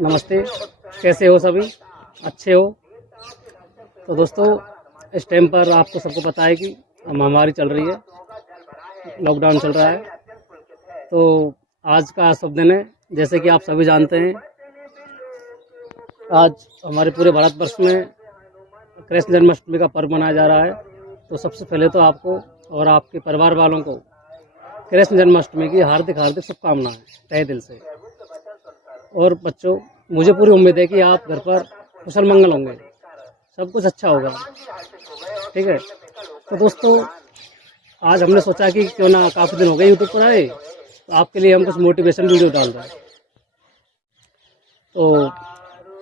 नमस्ते। कैसे हो सभी? अच्छे हो? तो दोस्तों, इस टाइम पर आपको सबको पता है कि महामारी चल रही है, लॉकडाउन चल रहा है। तो आज का शुभ दिन है। जैसे कि आप सभी जानते हैं, आज हमारे पूरे भारतवर्ष में कृष्ण जन्माष्टमी का पर्व मनाया जा रहा है। तो सबसे पहले तो आपको और आपके परिवार वालों को कृष्ण जन्माष्टमी की हार्दिक हार्दिक शुभकामनाएं तहे दिल से। और बच्चों, मुझे पूरी उम्मीद है कि आप घर पर कुशल मंगल होंगे, सब कुछ अच्छा होगा। ठीक है। तो दोस्तों, आज हमने सोचा कि क्यों ना, काफ़ी दिन हो गए यूट्यूब पर आए, तो आपके लिए हम कुछ मोटिवेशन वीडियो डाल रहे हैं। तो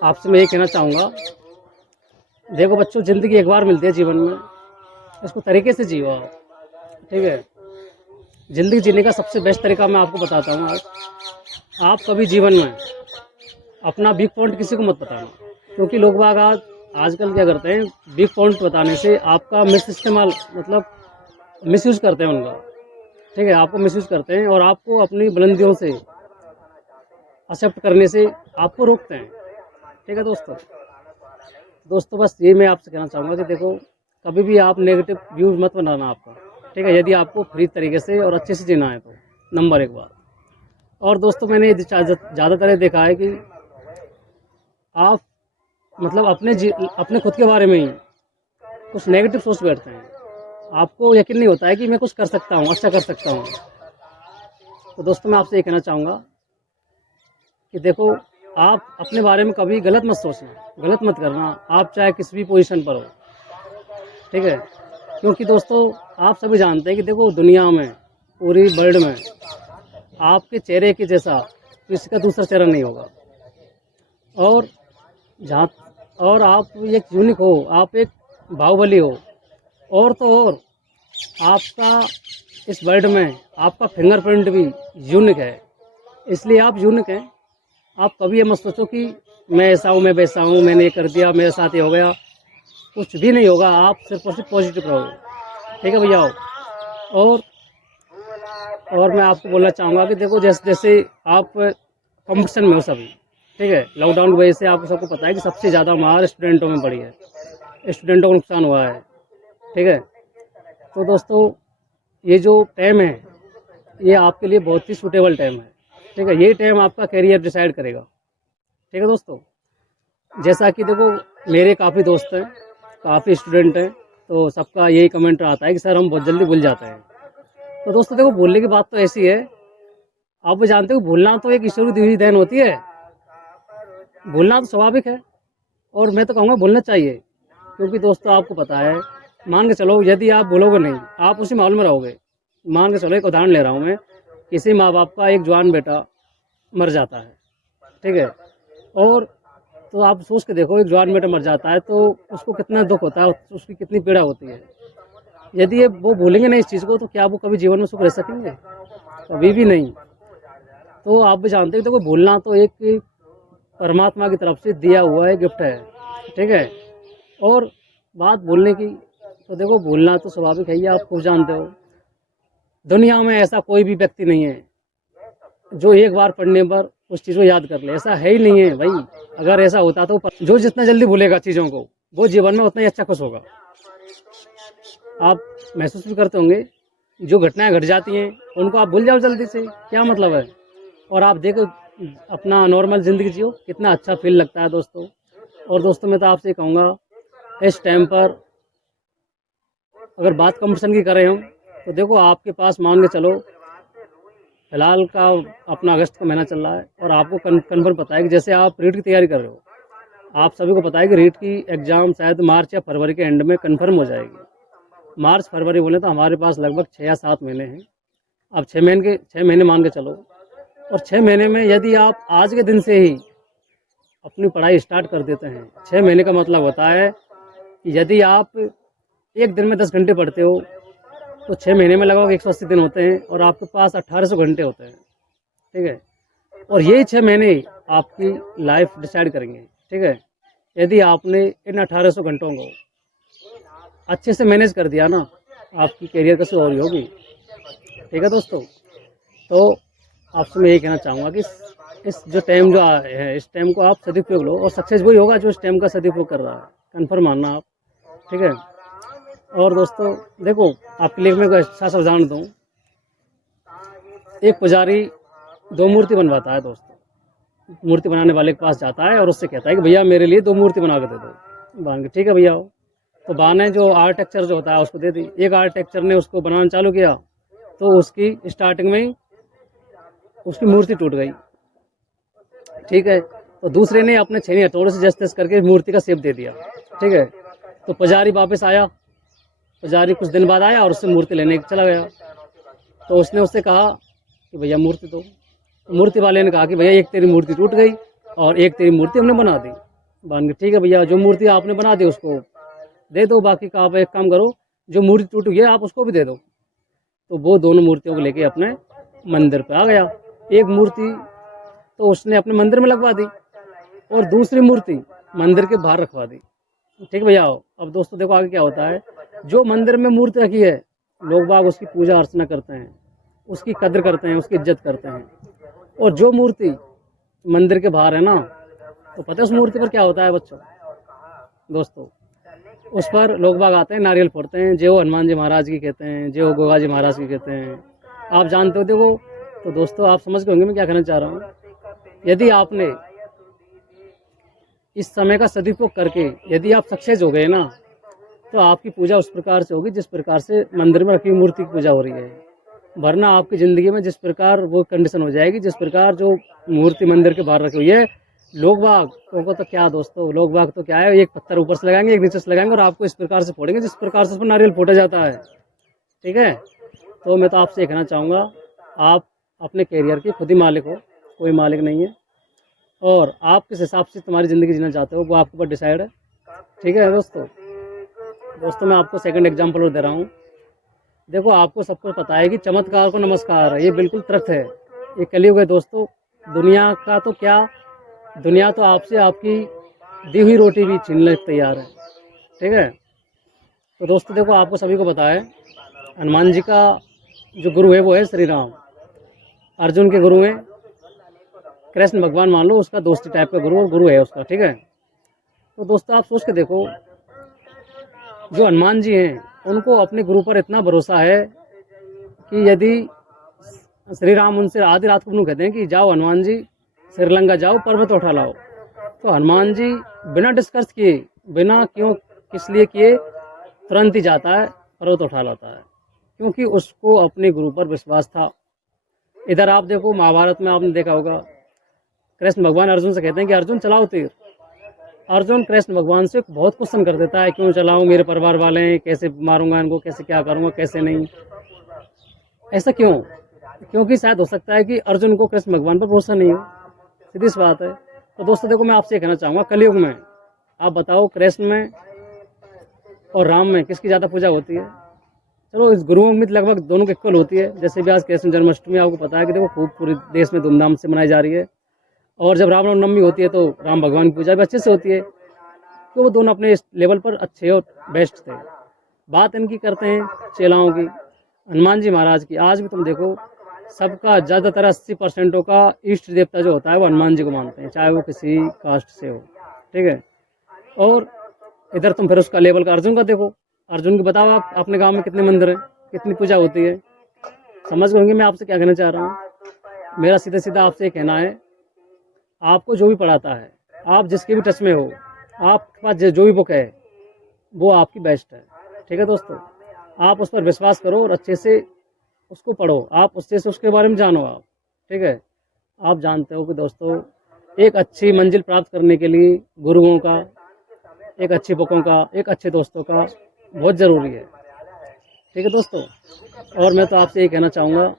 आपसे मैं ये कहना चाहूँगा, देखो बच्चों, ज़िंदगी एक बार मिलती है जीवन में, इसको तरीके से जियो आप। ठीक है। ज़िंदगी जीने का सबसे बेस्ट तरीका मैं आपको बताता हूँ। आज आप कभी जीवन में अपना वीक पॉइंट किसी को मत बताना, क्योंकि लोग बाग आजकल क्या करते हैं, वीक पॉइंट बताने से आपका मिस इस्तेमाल, मतलब मिसयूज़ करते हैं उनका। ठीक है, आपको मिसयूज़ करते हैं और आपको अपनी बुलंदियों से एक्सेप्ट करने से आपको रोकते हैं। ठीक है दोस्तों, बस ये मैं आपसे कहना चाहूँगा कि देखो, कभी भी आप नेगेटिव व्यूज़ मत बनाना आपका। ठीक है, यदि आपको फ्री तरीके से और अच्छे से जीना है तो, नंबर एक बात। और दोस्तों, मैंने ज़्यादातर ये देखा है कि आप मतलब अपने खुद के बारे में ही कुछ नेगेटिव सोच बैठते हैं। आपको यकीन नहीं होता है कि मैं कुछ कर सकता हूँ, अच्छा कर सकता हूँ। तो दोस्तों, मैं आपसे ये कहना चाहूँगा कि देखो, आप अपने बारे में कभी गलत मत सोचना, गलत मत करना, आप चाहे किसी भी पोजीशन पर हो। ठीक है, क्योंकि दोस्तों, आप सभी जानते हैं कि देखो, दुनिया में, पूरी वर्ल्ड में आपके चेहरे के जैसा किसी का दूसरा चेहरा नहीं होगा। और जहाँ और आप एक यूनिक हो, आप एक बाहुबली हो। और तो और आपका इस वर्ल्ड में आपका फिंगरप्रिंट भी यूनिक है, इसलिए आप यूनिक हैं। आप कभी ये मत सोचो कि मैं ऐसा हूँ, मैं वैसा हूँ, मैंने ये कर दिया, मेरे साथ ये हो गया। कुछ भी नहीं होगा, आप सिर्फ और सिर्फ पॉजिटिव रहो। ठीक है भैया। और मैं आपको बोलना चाहूँगा कि देखो, जैसे जैसे आप कंपटीशन में हो सभी। ठीक है, लॉकडाउन की वजह से आपको सबको पता है कि सबसे ज़्यादा मार स्टूडेंटों में पड़ी है, स्टूडेंटों को नुकसान हुआ है। ठीक है। तो दोस्तों, ये जो टाइम है, ये आपके लिए बहुत ही सूटेबल टाइम है। ठीक है, ये टाइम आपका करियर डिसाइड करेगा। ठीक है दोस्तों, जैसा कि देखो, मेरे काफ़ी दोस्त हैं, काफ़ी स्टूडेंट हैं, तो सबका यही कमेंट आता है कि सर हम बहुत जल्दी भूल जाते हैं। तो दोस्तों देखो, भूलने की बात तो ऐसी है, आप जानते हो, भूलना तो एक ईश्वर की दी हुई देन होती है। भूलना तो स्वाभाविक है, और मैं तो कहूँगा भूलना चाहिए। क्योंकि दोस्तों, आपको पता है, मान के चलो, यदि आप भूलोगे नहीं, आप उसी माहौल में रहोगे। मान के चलो, एक उदाहरण ले रहा हूँ मैं, किसी माँ बाप का एक जवान बेटा मर जाता है। ठीक है। और तो आप सोच के देखो, एक जवान बेटा मर जाता है तो उसको कितना दुख होता है, उसकी कितनी पीड़ा होती है। यदि ये वो भूलेंगे नहीं इस चीज़ को, तो क्या वो कभी जीवन में सुख रह सकेंगे? कभी भी नहीं। तो आप भी जानते हो, देखो, भूलना तो एक परमात्मा की तरफ से दिया हुआ है, गिफ्ट है। ठीक है। और बात भूलने की, तो देखो, भूलना तो स्वाभाविक है, ये आप खुद जानते हो। दुनिया में ऐसा कोई भी व्यक्ति नहीं है जो एक बार पढ़ने पर उस चीज़ को याद कर ले, ऐसा है ही नहीं है भाई। अगर ऐसा होता तो जो जितना जल्दी भूलेगा चीज़ों को, वो जीवन में उतना ही अच्छा खुश होगा। आप महसूस भी करते होंगे, जो घटनाएं घट जाती हैं उनको आप भूल जाओ जल्दी से, क्या मतलब है? और आप देखो, अपना नॉर्मल ज़िंदगी जियो, कितना अच्छा फील लगता है दोस्तों। और दोस्तों, मैं तो आपसे कहूँगा, इस टाइम पर अगर बात कंपटीशन की करें हम, तो देखो, आपके पास मान के चलो, फिलहाल का अपना अगस्त का महीना चल रहा है, और आपको कन्फर्म पता है कि जैसे आप रीट की तैयारी कर रहे हो, आप सभी को पता है कि रीट की एग्ज़ाम शायद मार्च या फरवरी के एंड में कन्फर्म हो जाएगी। मार्च फरवरी बोले तो हमारे पास लगभग 6 या 7 महीने हैं। अब 6 महीने मान के चलो, और 6 महीने में यदि आप आज के दिन से ही अपनी पढ़ाई स्टार्ट कर देते हैं, 6 महीने का मतलब होता है कि यदि आप एक दिन में 10 घंटे पढ़ते हो, तो 6 महीने में लगभग 180 दिन होते हैं, और आपके पास 1800 घंटे होते हैं। ठीक है। और यही 6 महीने आपकी लाइफ डिसाइड करेंगे। ठीक है। यदि आपने इन 1800 घंटों को अच्छे से मैनेज कर दिया ना, आपकी करियर कैसे हो रही होगी। ठीक है दोस्तों, तो आपसे मैं यही कहना चाहूँगा कि इस जो टाइम जो है, इस टाइम को आप सदुपयोग लो, और सक्सेस वही होगा जो इस टाइम का सदुपयोग कर रहा है, कन्फर्म मानना आप। ठीक है। और दोस्तों देखो, आपके लिए मैं कोई अच्छा सा उदाहरण दूँ। एक पुजारी 2 मूर्ति बनवाता है दोस्तों, मूर्ति बनाने वाले के पास जाता है और उससे कहता है कि भैया मेरे लिए 2 मूर्ति बना के दे दो। बन के ठीक है भैया। तो बा ने जो आर्किटेक्चर जो होता है उसको दे दी। एक आर्किटेक्चर ने उसको बनाना चालू किया तो उसकी स्टार्टिंग में ही उसकी मूर्ति टूट गई। ठीक है। तो दूसरे ने अपने छेनी हथौड़े से जस तस करके मूर्ति का शेप दे दिया। ठीक है। तो पुजारी वापस आया, पुजारी कुछ दिन बाद आया और उससे मूर्ति लेने चला गया। तो उसने उससे कहा कि भैया मूर्ति दो। मूर्ति वाले ने कहा कि भैया एक तेरी मूर्ति टूट गई और एक तेरी मूर्ति हमने बना दी। बन के ठीक है भैया, जो मूर्ति आपने बना दी उसको दे दो, बाकी का आप एक काम करो, जो मूर्ति टूट गई आप उसको भी दे दो। तो वो दोनों मूर्तियों को लेके अपने मंदिर पे आ गया। एक मूर्ति तो उसने अपने मंदिर में लगवा दी और दूसरी मूर्ति मंदिर के बाहर रखवा दी। ठीक भैया। अब दोस्तों देखो आगे क्या होता है। जो मंदिर में मूर्ति रखी है, लोग बाग उसकी पूजा अर्चना करते हैं, उसकी कद्र करते हैं, उसकी इज्जत करते हैं। और जो मूर्ति मंदिर के बाहर है ना, तो पता है उस मूर्ति पर क्या होता है बच्चों, दोस्तों? उस पर लोग बाग आते हैं, नारियल फोड़ते हैं, जो हनुमान जी महाराज की कहते हैं, जो गोगा जी महाराज की कहते हैं। आप जानते हो देखो। तो दोस्तों आप समझ गए होंगे मैं क्या कहना चाह रहा हूँ। यदि आपने इस समय का सदुपयोग करके यदि आप सक्सेस हो गए ना, तो आपकी पूजा उस प्रकार से होगी जिस प्रकार से मंदिर में रखी मूर्ति की पूजा हो रही है। वरना आपकी ज़िंदगी में जिस प्रकार वो कंडीशन हो जाएगी, जिस प्रकार जो मूर्ति मंदिर के बाहर रखी हुई है, लोग बाग को तो क्या दोस्तों, लोग बाग तो क्या है, एक पत्थर ऊपर से लगाएंगे, एक नीचे से लगाएंगे और आपको इस प्रकार से फोड़ेंगे जिस प्रकार से उस पर नारियल फोड़ा जाता है। ठीक है। तो मैं तो आपसे कहना चाहूँगा, आप अपने कैरियर के खुद ही मालिक हो, कोई मालिक नहीं है। और आप किस हिसाब से तुम्हारी ज़िंदगी जीना चाहते हो वो आपके ऊपर डिसाइड है। ठीक है दोस्तों मैं आपको सेकंड एग्जांपल और दे रहा हूँ। देखो आपको सबको पता है कि चमत्कार को नमस्कार है, ये बिल्कुल तथ्य है। ये कलयुग है दोस्तों। दुनिया का तो क्या, दुनिया तो आपसे आपकी दी हुई रोटी भी छीनने को तैयार है। ठीक है। तो दोस्तों देखो आपको सभी को पता है, हनुमान जी का जो गुरु है वो है श्री राम। अर्जुन के गुरु हैं कृष्ण भगवान, मान लो उसका दोस्ती टाइप का गुरु है उसका। ठीक है। तो दोस्तों आप सोच के देखो, जो हनुमान जी हैं उनको अपने गुरु पर इतना भरोसा है कि यदि श्री राम उनसे आधी रात को कहते हैं कि जाओ हनुमान जी श्रीलंका जाओ, पर्वत उठा लाओ, तो हनुमान जी बिना डिस्कस किए, बिना क्यों किस लिए किए, तुरंत ही जाता है, पर्वत उठा लाता है, क्योंकि उसको अपने गुरु पर विश्वास था। इधर आप देखो महाभारत में आपने देखा होगा, कृष्ण भगवान अर्जुन से कहते हैं कि अर्जुन चलाओ तीर। अर्जुन कृष्ण भगवान से बहुत क्वेश्चन कर देता है, क्यों चलाऊं, मेरे परिवार वाले हैं, कैसे मारूंगा इनको, कैसे क्या करूंगा, कैसे नहीं। ऐसा क्यों? क्योंकि शायद हो सकता है कि अर्जुन को कृष्ण भगवान पर भरोसा नहीं हो। सीधी सी बात है। तो दोस्तों देखो मैं आपसे कहना चाहूँगा, कलयुग में आप बताओ कृष्ण में और राम में किसकी ज़्यादा पूजा होती है? चलो इस गुरुओं में लगभग दोनों की इक्वल होती है। जैसे भी आज कृष्ण जन्माष्टमी आपको पता है कि देखो खूब पूरे देश में धूमधाम से मनाई जा रही है। और जब रामनवमी होती है तो राम भगवान की पूजा भी अच्छे से होती है, तो वो दोनों अपने लेवल पर अच्छे और बेस्ट थे। बात इनकी करते हैं चेलाओं की, हनुमान जी महाराज की। आज भी तुम देखो सबका ज़्यादातर 80% का इष्ट देवता जो होता है वो हनुमान जी को मानते हैं, चाहे वो किसी कास्ट से हो। ठीक है। और इधर तुम फिर उसका लेवल का अर्जुन का देखो, अर्जुन की बताओ आप अपने गाँव में कितने मंदिर हैं, कितनी पूजा होती है। समझ गए होंगे मैं आपसे क्या कहना चाह रहा हूँ। मेरा सीधा सीधा आपसे कहना है, आपको जो भी पढ़ाता है, आप जिसके भी टच में हो, आपके पास जो भी बुक है वो आपकी बेस्ट है। ठीक है दोस्तों, आप उस पर विश्वास करो और अच्छे से उसको पढ़ो, आप उससे उसके बारे में जानो आप। ठीक है। आप जानते हो कि दोस्तों एक अच्छी मंजिल प्राप्त करने के लिए गुरुओं का, एक अच्छी बुकों का, एक अच्छे दोस्तों का बहुत ज़रूरी है। ठीक है दोस्तों। और मैं तो आपसे ये कहना चाहूँगा,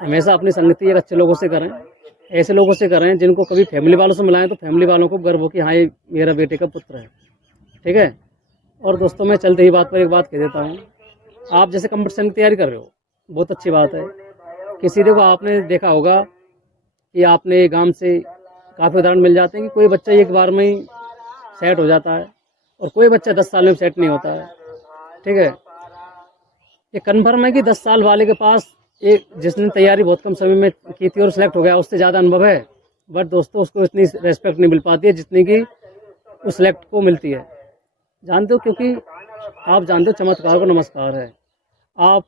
हमेशा अपनी संगति एक अच्छे लोगों से करें, ऐसे लोगों से करें जिनको कभी फैमिली वालों से मिलाएं तो फैमिली वालों को गर्व हो कि हाँ ये मेरा बेटे का पुत्र है। ठीक है। और दोस्तों मैं चलते ही बात पर एक बात कह देता हूँ, आप जैसे कंपटीशन की तैयारी कर रहे हो बहुत अच्छी बात है। किसी देखो आपने देखा होगा कि आपने गांव से काफ़ी उदाहरण मिल जाते हैं कि कोई बच्चा एक बार में ही सेट हो जाता है और कोई बच्चा 10 साल में सेट नहीं होता है। ठीक है। ये कन्फर्म है कि 10 साल वाले के पास एक जिसने तैयारी बहुत कम समय में की थी और सिलेक्ट हो गया, उससे ज़्यादा अनुभव है, बट दोस्तों उसको इतनी रेस्पेक्ट नहीं मिल पाती है जितनी कि उस सिलेक्ट को मिलती है। जानते हो, क्योंकि आप जानते हो चमत्कार को नमस्कार है। आप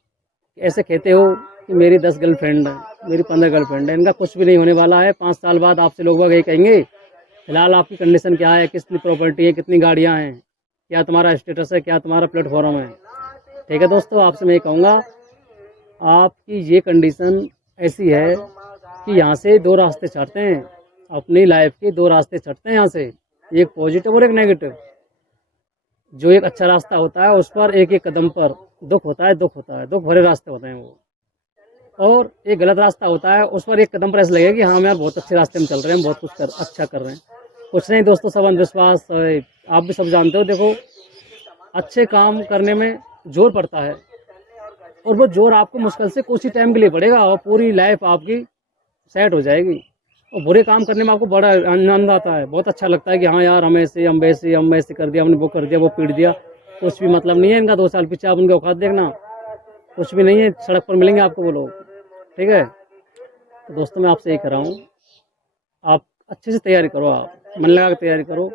ऐसे कहते हो कि मेरी 10 गर्लफ्रेंड है, मेरी 15 गर्लफ्रेंड है, इनका कुछ भी नहीं होने वाला है। 5 साल बाद आपसे लोग बाग यही कहेंगे फिलहाल आपकी कंडीशन क्या है, कितनी प्रॉपर्टी है, कितनी गाड़ियां हैं, क्या तुम्हारा स्टेटस है, क्या तुम्हारा प्लेटफॉर्म है। ठीक है दोस्तों, आपसे मैं ये कहूँगा, आपकी ये कंडीशन ऐसी है कि यहाँ से दो रास्ते चढ़ते हैं, अपनी लाइफ के दो रास्ते चढ़ते हैं यहाँ से, एक पॉजिटिव और एक नेगेटिव। जो एक अच्छा रास्ता होता है उस पर एक एक कदम पर दुख होता है, दुख होता है, दुख भरे रास्ते होते हैं वो। और एक गलत रास्ता होता है उस पर एक कदम पर ऐसा लगेगा कि हाँ हम यार बहुत अच्छे रास्ते में चल रहे हैं, बहुत कुछ अच्छा कर रहे हैं। कुछ नहीं दोस्तों, सब अंधविश्वास, आप भी सब जानते हो। देखो, अच्छे काम करने में जोर पड़ता है और वो जोर आपको मुश्किल से कुछ ही टाइम के लिए पड़ेगा और पूरी लाइफ आपकी सेट हो जाएगी। और बुरे काम करने में आपको बड़ा आनंद आता है, बहुत अच्छा लगता है कि हाँ यार हम ऐसे कर दिया, हमने वो कर दिया, वो पीट दिया। कुछ भी मतलब नहीं है इनका। 2 साल पीछे आप उनके औकात देखना, कुछ भी नहीं है, सड़क पर मिलेंगे आपको वो लोग। ठीक है, तो दोस्तों मैं आपसे यही कर रहा हूँ, आप अच्छे से तैयारी करो, आप मन लगा कर तैयारी करो।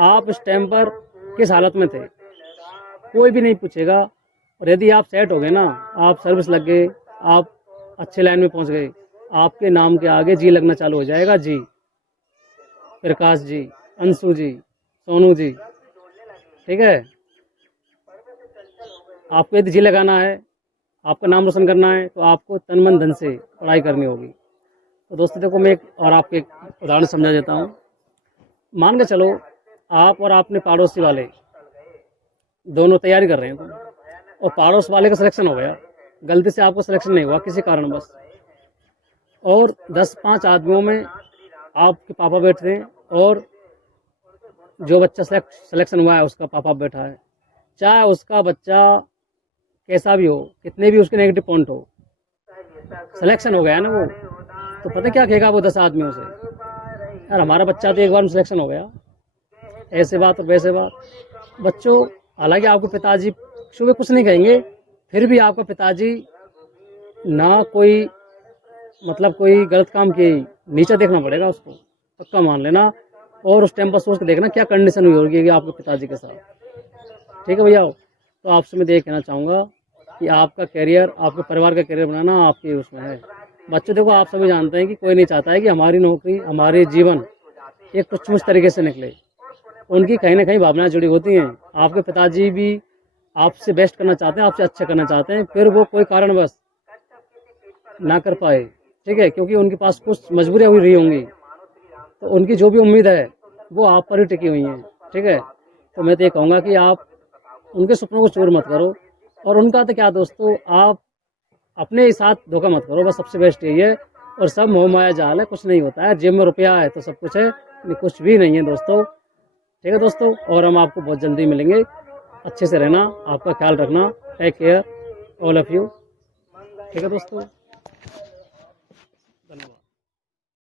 आप इस टाइम पर किस हालत में थे कोई भी नहीं पूछेगा। और यदि आप सेट हो गए ना, आप सर्विस लग गए, आप अच्छे लाइन में पहुंच गए, आपके नाम के आगे जी लगना चालू हो जाएगा। जी, प्रकाश जी, अंशु जी, सोनू जी। ठीक है, आपको यदि जी लगाना है, आपका नाम रोशन करना है, तो आपको तन मन धन से पढ़ाई करनी होगी। तो दोस्तों देखो, मैं एक और आपको एक उदाहरण समझा देता हूँ। मान के चलो आप और आपने पड़ोसी वाले दोनों तैयारी कर रहे हैं और पड़ोस वाले का सिलेक्शन हो गया, गलती से आपको सिलेक्शन नहीं हुआ किसी कारणवश, और 10-5 आदमियों में आपके पापा बैठे हैं और जो बच्चा सिलेक्शन हुआ है उसका पापा बैठा है। चाहे उसका बच्चा कैसा भी हो, कितने भी उसके नेगेटिव पॉइंट हो, सिलेक्शन हो गया है ना वो, तो पता क्या कहेगा वो 10 आदमियों से, यार हमारा बच्चा तो एक बार में सिलेक्शन हो गया, ऐसे बात और वैसे बात। बच्चों, हालांकि आपके पिताजी सुबह कुछ नहीं कहेंगे, फिर भी आपका पिताजी ना कोई मतलब कोई गलत काम किए, नीचे देखना पड़ेगा उसको, पक्का मान लेना। और उस टाइम पर सोच के देखना क्या कंडीशन हुई होगी आपके पिताजी के साथ। ठीक है भैया, तो आपसे मैं ये कहना चाहूँगा कि आपका करियर, आपके परिवार का करियर बनाना आपके उसमें है। बच्चों देखो, आप सभी जानते हैं कि कोई नहीं चाहता है कि हमारी नौकरी, हमारे जीवन एक तुच्छ तरीके से निकले। उनकी कहीं ना कहीं भावनाएं जुड़ी होती हैं। आपके पिताजी भी आपसे बेस्ट करना चाहते हैं, आपसे अच्छा करना चाहते हैं, फिर वो कोई कारणवश ना कर पाए। ठीक है, क्योंकि उनके पास कुछ मजबूरियां हुई रही होंगी, तो उनकी जो भी उम्मीद है वो आप पर ही टिकी हुई है। ठीक है, तो मैं तो ये कहूँगा कि आप उनके सपनों को चोर मत करो, और उनका तो क्या दोस्तों, आप अपने ही साथ धोखा मत करो, बस सबसे बेस्ट यही है। और सब मोह माया जाल है, कुछ नहीं होता है। जेब में रुपया है तो सब कुछ है, कुछ भी नहीं है दोस्तों। ठीक है दोस्तों, और हम आपको बहुत जल्दी मिलेंगे। अच्छे से रहना, आपका ख्याल रखना। Take care all of you. ठीक है दोस्तों।